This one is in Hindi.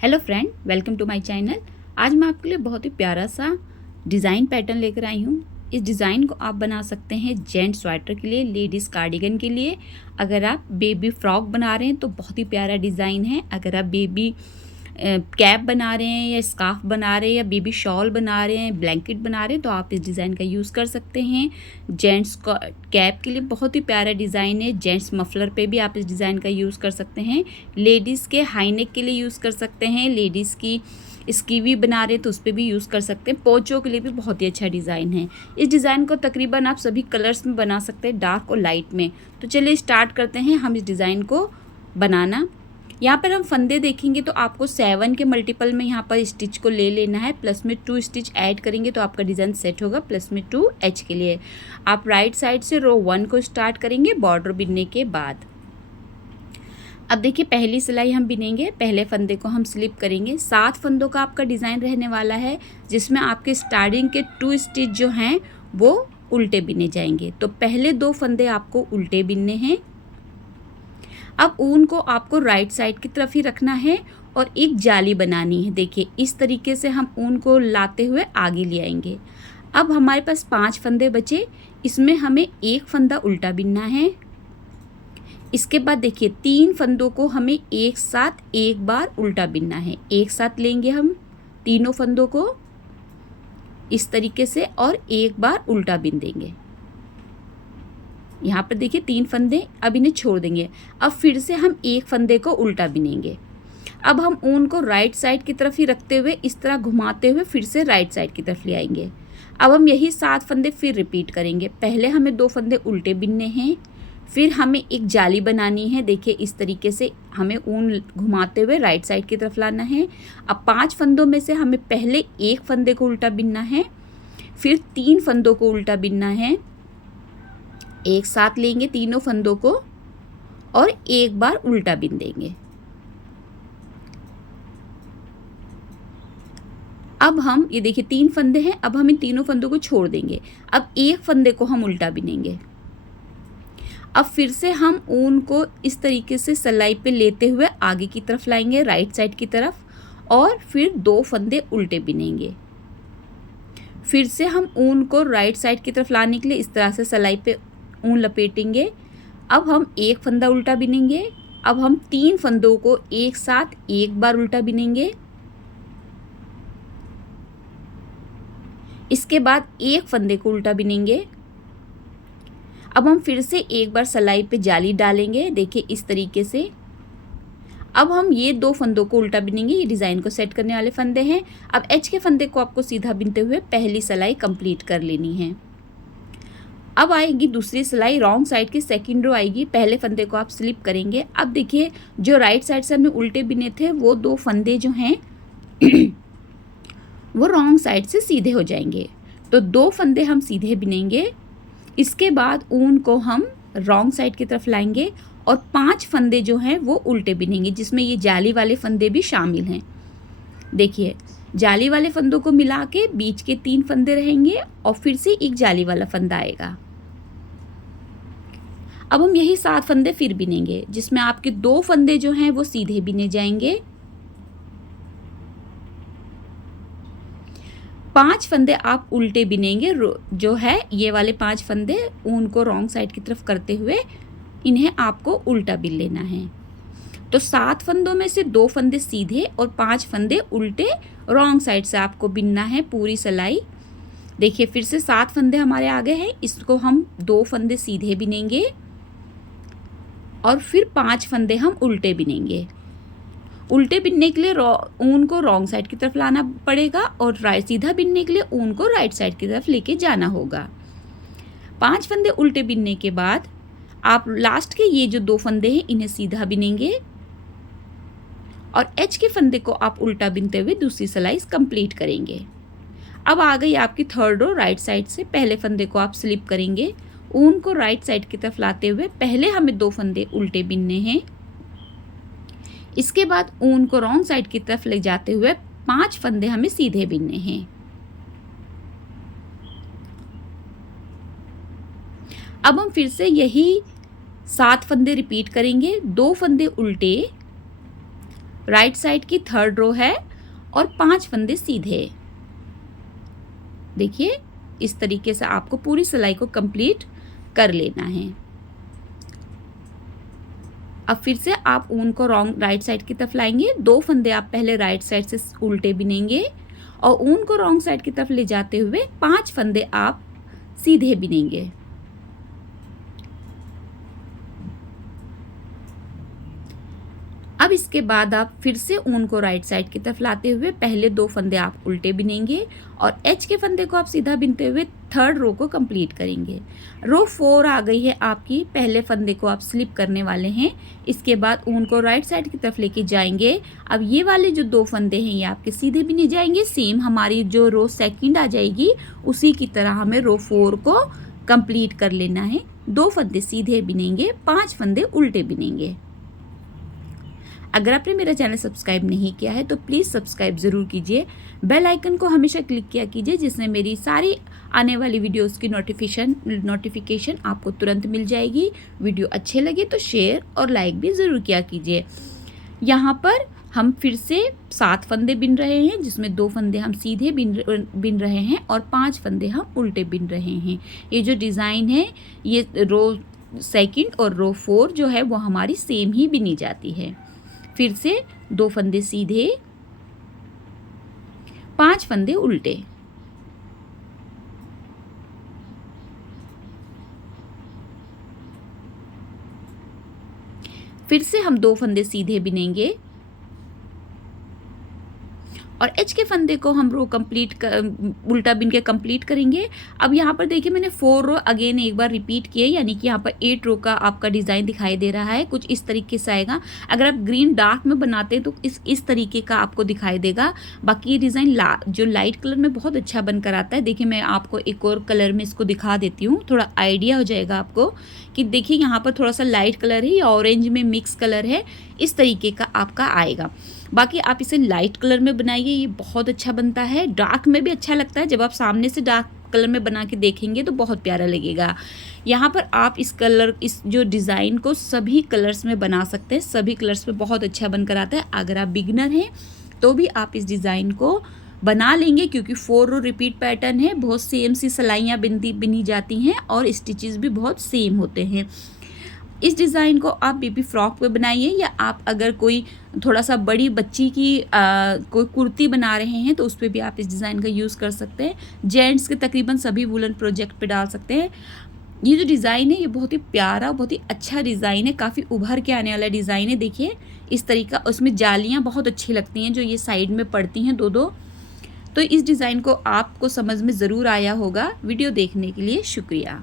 Hello friend, welcome to my channel. आज मैं आपके लिए बहुत ही प्यारा सा डिज़ाइन पैटर्न लेकर आई हूँ। इस डिज़ाइन को आप बना सकते हैं जेंट्स स्वेटर के लिए, लेडीज़ कार्डिगन के लिए। अगर आप बेबी फ्रॉक बना रहे हैं तो बहुत ही प्यारा डिज़ाइन है। अगर आप बेबी कैप बना रहे हैं या स्कार्फ बना रहे हैं या बेबी शॉल बना रहे हैं, ब्लैंकेट बना रहे हैं तो आप इस डिज़ाइन का यूज़ कर सकते हैं। जेंट्स कैप के लिए बहुत ही प्यारा डिज़ाइन है। जेंट्स मफलर पे भी आप इस डिज़ाइन का यूज़ कर सकते हैं। लेडीज़ के हाई नेक के लिए यूज़ कर सकते हैं। लेडीज़ की स्कीवी बना रहे हैं तो उस पर भी यूज़ कर सकते हैं। पोंचों के लिए भी बहुत ही अच्छा डिज़ाइन है। इस डिज़ाइन को तकरीबन आप सभी कलर्स में बना सकते हैं, डार्क और लाइट में। तो चलिए स्टार्ट करते हैं हम इस डिज़ाइन को बनाना। यहाँ पर हम फंदे देखेंगे तो आपको 7 के मल्टीपल में यहाँ पर स्टिच को ले लेना है। प्लस में 2 स्टिच ऐड करेंगे तो आपका डिज़ाइन सेट होगा। प्लस में 2 एच के लिए आप राइट साइड से रो 1 को स्टार्ट करेंगे बॉर्डर बिनने के बाद। अब देखिए पहली सिलाई हम बिनेंगे, पहले फंदे को हम स्लिप करेंगे। 7 फंदों का आपका डिज़ाइन रहने वाला है, जिसमें आपके स्टार्टिंग के 2 स्टिच जो हैं वो उल्टे बिने जाएंगे। तो पहले 2 फंदे आपको उल्टे बिनने हैं। अब ऊन को आपको राइट साइड की तरफ ही रखना है और एक जाली बनानी है। देखिए इस तरीके से हम ऊन को लाते हुए आगे ले आएंगे। अब हमारे पास 5 फंदे बचे, इसमें हमें एक फंदा उल्टा बिनना है। इसके बाद देखिए 3 फंदों को हमें एक साथ एक बार उल्टा बिनना है। एक साथ लेंगे हम तीनों फंदों को इस तरीके से और एक बार उल्टा बिन देंगे। यहाँ पर देखिए 3 फंदे, अब इन्हें छोड़ देंगे। अब फिर से हम एक फंदे को उल्टा बिनेंगे। अब हम ऊन को राइट साइड की तरफ ही रखते हुए इस तरह घुमाते हुए फिर से राइट साइड की तरफ ले आएंगे। अब हम यही 7 फंदे फिर रिपीट करेंगे। पहले हमें 2 फंदे उल्टे बिनने हैं, फिर हमें एक जाली बनानी है। देखिए इस तरीके से हमें ऊन घुमाते हुए राइट साइड की तरफ लाना है। अब 5 फंदों में से हमें पहले एक फंदे को उल्टा बिनना है, फिर 3 फंदों को उल्टा बिनना है। एक साथ लेंगे तीनों फंदों को और एक बार उल्टा बिन देंगे। अब हम ये देखिए 3 फंदे हैं, अब हम इन तीनों फंदों को छोड़ देंगे। अब एक फंदे को हम उल्टा बिनेंगे। अब फिर से हम ऊन को इस तरीके से सलाई पे लेते हुए आगे की तरफ लाएंगे राइट साइड की तरफ और फिर 2 फंदे उल्टे बिनेंगे। फिर से हम ऊन को राइट साइड की तरफ लाने के लिए इस तरह से सलाई पे ऊन लपेटेंगे। अब हम एक फंदा उल्टा बिनेंगे। अब हम 3 फंदों को एक साथ एक बार उल्टा बिनेंगे। इसके बाद एक फंदे को उल्टा बिनेंगे। अब हम फिर से एक बार सलाई पे जाली डालेंगे, देखिए इस तरीके से। अब हम ये 2 फंदों को उल्टा बिनेंगे, ये डिज़ाइन को सेट करने वाले फंदे हैं। अब एच के फंदे को आपको सीधा बिनते हुए पहली सलाई कंप्लीट कर लेनी है। अब आएगी दूसरी सिलाई, रॉन्ग साइड की सेकंड रो आएगी। पहले फंदे को आप स्लिप करेंगे। अब देखिए जो राइट साइड से हमने उल्टे बिने थे वो 2 फंदे जो हैं वो रॉन्ग साइड से सीधे हो जाएंगे। तो 2 फंदे हम सीधे बिनेंगे। इसके बाद ऊन को हम रॉन्ग साइड की तरफ लाएंगे और 5 फंदे जो हैं वो उल्टे बिनेंगे, जिसमें ये जाली वाले फंदे भी शामिल हैं। देखिए जाली वाले फंदों को मिला के बीच के 3 फंदे रहेंगे और फिर से एक जाली वाला फंदा आएगा। अब हम यही 7 फंदे फिर बिनेंगे, जिसमें आपके 2 फंदे जो हैं वो सीधे बिने जाएंगे। 5 फंदे आप उल्टे बिनेंगे। जो है ये वाले 5 फंदे ऊन को रॉन्ग साइड की तरफ करते हुए इन्हें आपको उल्टा बिन लेना है। तो 7 फंदों में से 2 फंदे सीधे और 5 फंदे उल्टे रॉन्ग साइड से आपको बिनना है पूरी सिलाई। देखिए फिर से 7 फंदे हमारे आगे हैं, इसको हम 2 फंदे सीधे बिनेंगे और फिर 5 फंदे हम उल्टे बिनेंगे। उल्टे बिनने के लिए ऊन को रॉन्ग साइड की तरफ लाना पड़ेगा और सीधा बिनने के लिए ऊन को राइट साइड की तरफ लेके जाना होगा। 5 फंदे उल्टे बिनने के बाद आप लास्ट के ये जो 2 फंदे हैं इन्हें सीधा बिनेंगे और एच के फंदे को आप उल्टा बिनते हुए दूसरी सिलाई कंप्लीट करेंगे। अब आ गई आपकी थर्ड रो राइट साइड से। पहले फंदे को आप स्लिप करेंगे, ऊन को राइट साइड की तरफ लाते हुए पहले हमें 2 फंदे उल्टे बिनने हैं। इसके बाद ऊन को रॉन्ग साइड की तरफ ले जाते हुए 5 फंदे हमें सीधे बिनने हैं। अब हम फिर से यही 7 फंदे रिपीट करेंगे। 2 फंदे उल्टे राइट साइड की थर्ड रो है और 5 फंदे सीधे। देखिए इस तरीके से आपको पूरी सिलाई को कंप्लीट कर लेना है। अब फिर से आप ऊन को रॉन्ग राइट साइड की तरफ लाएंगे। 2 फंदे आप पहले राइट साइड से उल्टे बिनेंगे और ऊन को रॉन्ग साइड की तरफ ले जाते हुए 5 फंदे आप सीधे बिनेंगे। अब इसके बाद आप फिर से ऊन को राइट साइड की तरफ लाते हुए पहले 2 फंदे आप उल्टे बिनेंगे और एच के फंदे को आप सीधा बिनते हुए थर्ड रो को कंप्लीट करेंगे। रो 4 आ गई है आपकी। पहले फंदे को आप स्लिप करने वाले हैं। इसके बाद ऊन को राइट साइड की तरफ लेके जाएंगे। अब ये वाले जो 2 फंदे हैं ये आपके सीधे बिने जाएंगे। सेम हमारी जो रो सेकंड आ जाएगी उसी की तरह हमें रो 4 को कंप्लीट कर लेना है। 2 फंदे सीधे बिनेंगे, 5 फंदे उल्टे बिनेंगे। अगर आपने मेरा चैनल सब्सक्राइब नहीं किया है तो प्लीज़ सब्सक्राइब ज़रूर कीजिए। बेल आइकन को हमेशा क्लिक किया कीजिए जिससे मेरी सारी आने वाली वीडियोस की नोटिफिकेशन आपको तुरंत मिल जाएगी। वीडियो अच्छे लगे तो शेयर और लाइक भी ज़रूर किया कीजिए। यहाँ पर हम फिर से 7 फंदे बिन रहे हैं जिसमें 2 फंदे हम सीधे बिन रहे हैं और 5 फंदे हम उल्टे बिन रहे हैं। ये जो डिज़ाइन है ये रो सेकंड और रो 4 जो है वो हमारी सेम ही बिनी जाती है। फिर से 2 फंदे सीधे, 5 फंदे उल्टे। फिर से हम 2 फंदे सीधे बिनेंगे और एच के फंदे को हम रो उल्टा बिन के कंप्लीट करेंगे। अब यहाँ पर देखिए मैंने 4 रो अगेन एक बार रिपीट किए, यानी कि यहाँ पर 8 रो का आपका डिज़ाइन दिखाई दे रहा है। कुछ इस तरीके से आएगा। अगर आप ग्रीन डार्क में बनाते हैं तो इस तरीके का आपको दिखाई देगा। बाकी ये डिज़ाइन जो लाइट कलर में बहुत अच्छा बनकर आता है। देखिए मैं आपको एक और कलर में इसको दिखा देती हूँ, थोड़ा आइडिया हो जाएगा आपको कि देखिए यहाँ पर थोड़ा सा लाइट कलर है या ऑरेंज में मिक्स कलर है, इस तरीके का आपका आएगा। बाकी आप इसे लाइट कलर में बनाइए, ये बहुत अच्छा बनता है। डार्क में भी अच्छा लगता है, जब आप सामने से डार्क कलर में बना के देखेंगे तो बहुत प्यारा लगेगा। यहाँ पर आप इस जो डिज़ाइन को सभी कलर्स में बना सकते हैं। सभी कलर्स में बहुत अच्छा बनकर आता है। अगर आप बिगिनर हैं तो भी आप इस डिज़ाइन को बना लेंगे क्योंकि 4 रो रिपीट पैटर्न है। बहुत सेम सी सिलाइयाँ बिनी जाती हैं और स्टिचेस भी बहुत सेम होते हैं। इस डिज़ाइन को आप बेबी फ्रॉक पे बनाइए या आप अगर कोई थोड़ा सा बड़ी बच्ची की कोई कुर्ती बना रहे हैं तो उस पर भी आप इस डिज़ाइन का यूज़ कर सकते हैं। जेंट्स के तकरीबन सभी वुलन प्रोजेक्ट पे डाल सकते हैं। ये जो डिज़ाइन है ये बहुत ही प्यारा, बहुत ही अच्छा डिज़ाइन है। काफ़ी उभर के आने वाला डिज़ाइन है। देखिए इस तरीका, उसमें जालियाँ बहुत अच्छी लगती हैं जो ये साइड में पड़ती हैं 2-2। तो इस डिज़ाइन को आपको समझ में ज़रूर आया होगा। वीडियो देखने के लिए शुक्रिया।